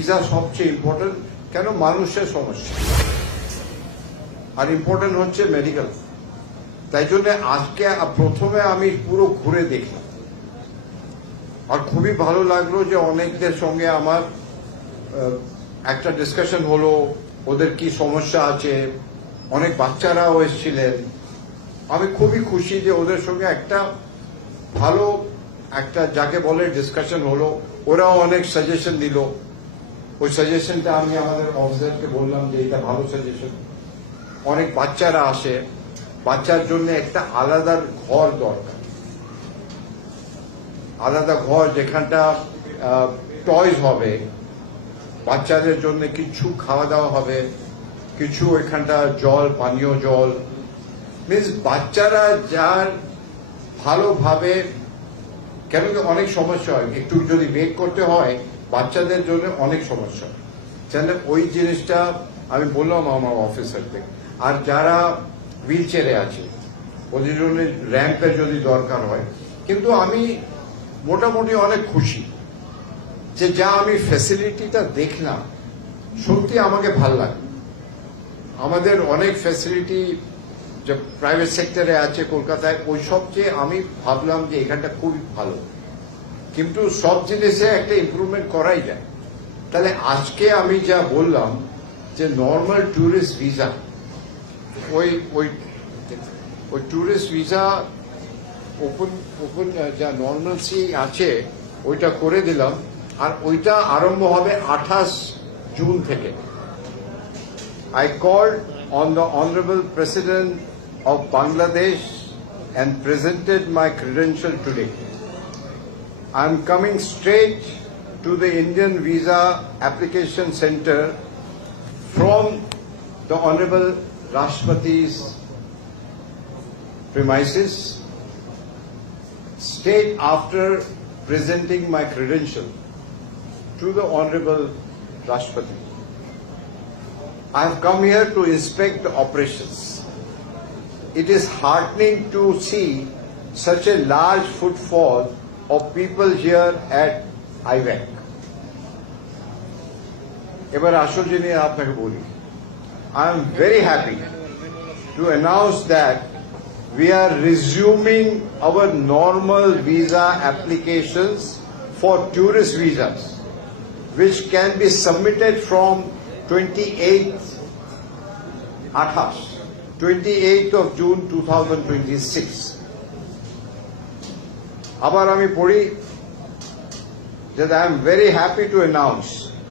Visa সবচেয়ে important, কেন মানুষের সমস্যা আর ইম্পর্টেন্ট হচ্ছে মেডিকেল। তাই জন্য আজকে প্রথমে আমি পুরো ঘুরে দেখলাম, আর খুবই ভালো লাগলো যে অনেকদের সঙ্গে আমার একটা ডিসকাশন হলো, ওদের কি সমস্যা আছে। অনেক বাচ্চারাও এসেছিলেন। আমি খুবই খুশি যে ওদের সঙ্গে একটা ভালো একটা যাকে বলে ডিসকাশন হলো। ওরাও অনেক সাজেশন দিল। ওই সাজেশনটা আমি আমাদের অফিসারকে বললাম যে এটা ভালো সাজেশন। অনেক বাচ্চারা আসে, বাচ্চার জন্য একটা আলাদা ঘর দরকার, আলাদা ঘর যেখানটা টয়স হবে, বাচ্চাদের জন্য কিছু খাওয়া দাওয়া হবে, কিছু ওইখানটা জল, পানীয় জল, মিনস বাচ্চারা যার ভালোভাবে, কেন কি অনেক সমস্যা হয়, একটু যদি ওয়েট করতে হয় বাচ্চাদের জন্য অনেক সমস্যা। তাহলে ওই জিনিসটা আমি বললাম আমার অফিসারকে। আর যারা হুইল চেয়ারে আছে ওদের জন্য র্যাম্পের যদি দরকার হয়। কিন্তু আমি মোটামুটি অনেক খুশি যে যা আমি ফ্যাসিলিটিটা দেখলাম, সত্যি আমাকে ভাল লাগে। আমাদের অনেক ফ্যাসিলিটি যে প্রাইভেট সেক্টরে আছে কলকাতায়, ওই সবচেয়ে আমি ভাবলাম যে এখানটা খুবই ভালো, কিন্তু সব জিনিসে একটা ইমপ্রুভমেন্ট করাই যায়। তাহলে আজকে আমি যা বললাম যে নর্মাল ট্যুরিস্ট ভিসা, ওই ওই ওই ট্যুরিস্ট ভিসা ওপেন যা নর্মালসি আছে ওইটা করে দিলাম। আর ওইটা আরম্ভ হবে 28 জুন থেকে। I called on the Honorable President of Bangladesh and presented my credential today. I am coming straight to the Indian Visa Application Center from the Honorable Rashtrapati's premises, straight after presenting my credential to the Honorable Rashtrapati. I have come here to inspect the operations. It is heartening to see such a large footfall of people here at IVAC. এবার আসল জিনিস আপনাকে বলি, I am very happy to announce that we are resuming our normal visa applications for tourist visas, which can be submitted from 28th of June 2026. আবার আমি পড়ি that I am very happy to announce